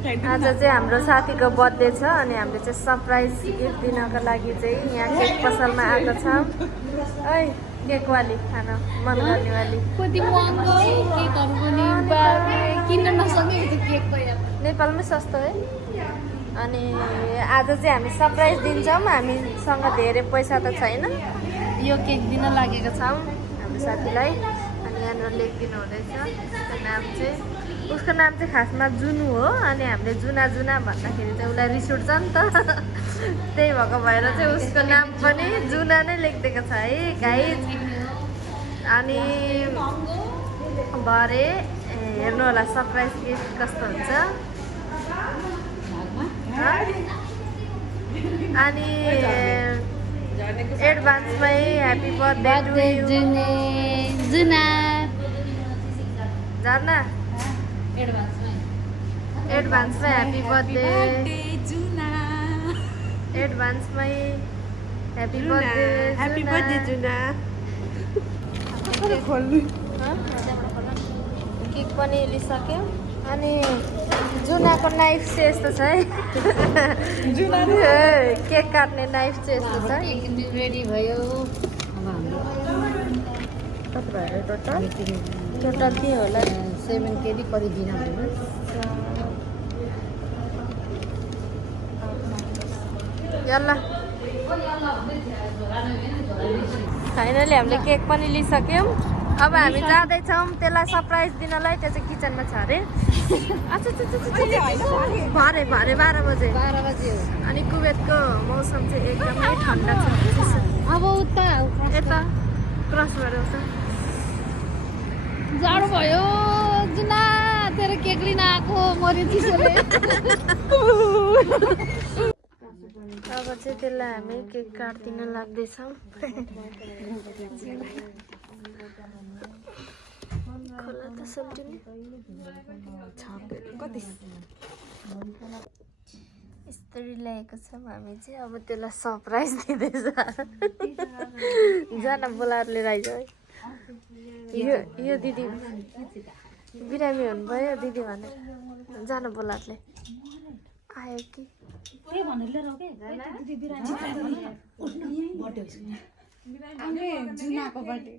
आज चाहिँ हाम्रो साथीको बर्थडे छ अनि हामीले चाहिँ सरप्राइज गिफ्ट दिनको लागि चाहिँ यहाँ केक पसलमा आएको छौँ। है केकवाली खान मन गर्नेवाली कति महँगो केकहरू पनि किन्न नसकेको केक त यहाँ नेपालमै सस्तो है। अनि आज चाहिँ हामी सरप्राइज दिन्छौँ। हामीसँग धेरै पैसा त छैन, यो केक दिन लागेको छौँ हाम्रो साथीलाई। अनि यहाँनिर लेखिदिनु हुँदैछ उसको नाम चाहिँ खासमा जुनु हो। अनि हामीले जुना जुना भन्दाखेरि चाहिँ उसलाई रिस उठ्छ नि त, त्यही भएको भएर चाहिँ उसको नाम पनि जुना नै लेखिदिएको छ है गाइज। अनि भरे हेर्नु होला सरप्राइज गिफ्ट कस्तो हुन्छ। अनि एडभान्समै ह्याप्पी बर्थडे टु यु जुना झर्ना। एडभान्समै ह्याप्पी बर्थडे एडभान्समै ह्याप्पी बर्थडे जुना। केक पनि लिइसक्यौँ। अनि जुनाको नाइफ चाहिँ यस्तो छ है, केक काट्ने नाइफ चाहिँ यस्तो छ। रेडी भयो। टोटल के होला 7 केजी परिदिन यल्ला फाइनली हामीले केक पनि लिइसक्यौँ। अब हामी जाँदैछौँ त्यसलाई सरप्राइज दिनलाई। त्यो चाहिँ किचनमा छ अरे। भरे 12 बजे अनि कुवेतको मौसम चाहिँ एकदमै ठन्डा छ। अब उता यता क्रस भएर उता जाडो भयो। जुना तेरो केक लिन आएको मर्यो चिसोले। अब चाहिँ त्यसलाई हामी केक काट्दिन लाग्दैछौँ। खोला त सल्टिने कति यस्तरी ल्याएको छौँ हामी चाहिँ। अब त्यसलाई सरप्राइज दिँदैछ। जान बोलाएर लिएर आइज है। यो दिदी बिरामी हुनुभयो दिदी भनेर जान बोलारले आयो कि जुनाको बर्थडे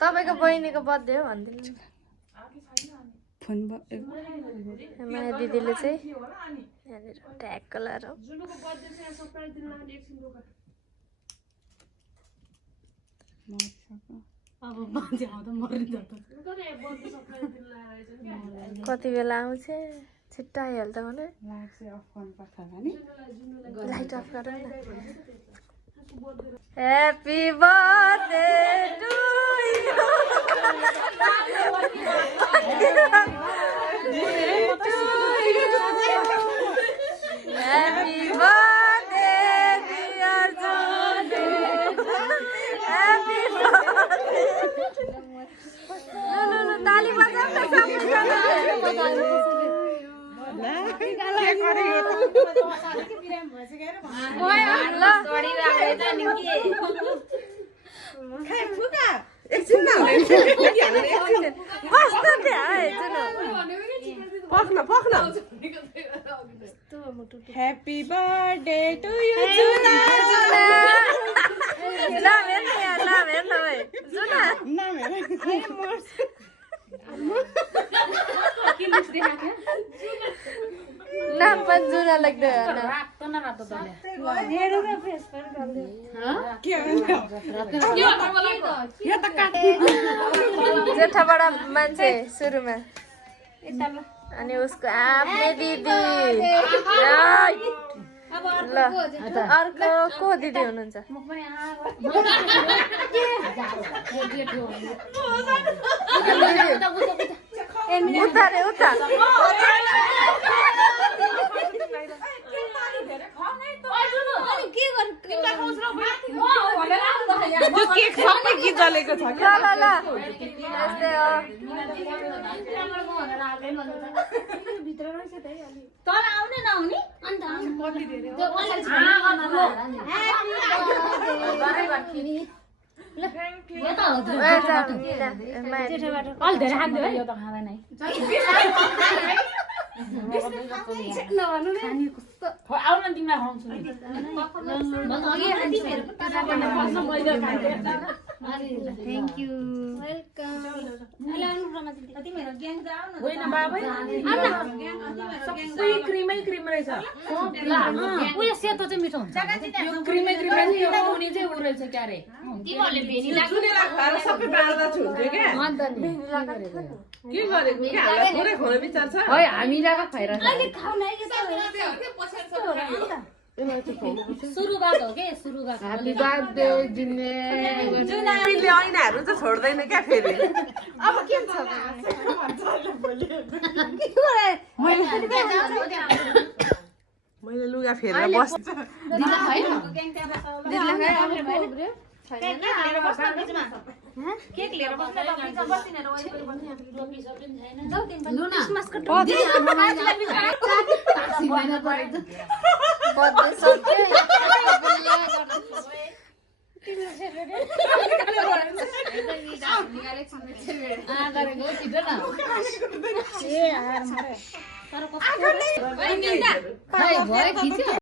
तपाईँको बहिनीको बर्थडे हो भनिदिनु। माया दिदीले चाहिँ यहाँनिर ट्याग लाएर कति बेला आउँछ छिट्टा आइहाल्छ भने लाइट अफ गर न। Happy birthday to you Happy birthday, dear June. Happy birthday. No, ताली बजाऊ न सबैजना। Happy birthday to you, Juna. नाम हेर्नु भाइ जुना। नाम पनि जुना लाग्दैन। जेठाबाट मान्छे सुरुमा अनि उसको आफ्नै दिदी। ल अर्को को दिदी हुनुहुन्छ? उता रे उता केक सबै गीत जलेको छ ल ल ल यस्तै हो। तर आउने नआउने अन्त अलि धेरै खान्थ्यो है यो त खाँदैन है आउन तिमीलाई खुवाउँछु थ्याङ्क यू होइन बाबै सबै क्रिमै क्रिम रहेछ उयो सेतो चाहिँ मिठो हुन्छ यो क्रिमै क्रिम रहेछ यो कुनी चाहिँ उ रहेछ क्या रे चुनेला खाएर सबै बार्दा छुन्थ्यो क्या के गरेको क्या हामीलाई थोरै खुवाउने विचार छ है हामीलाई खाइरहेको सुरुवात हो के सुरुवात ह्यापी बर्थडे जिन्ने जुनाले ऐनाहरू चाहिँ छोड्दैन क्या फेरि अब के छ मैले लुगा फेरेर बस्छु भयो खिच्यो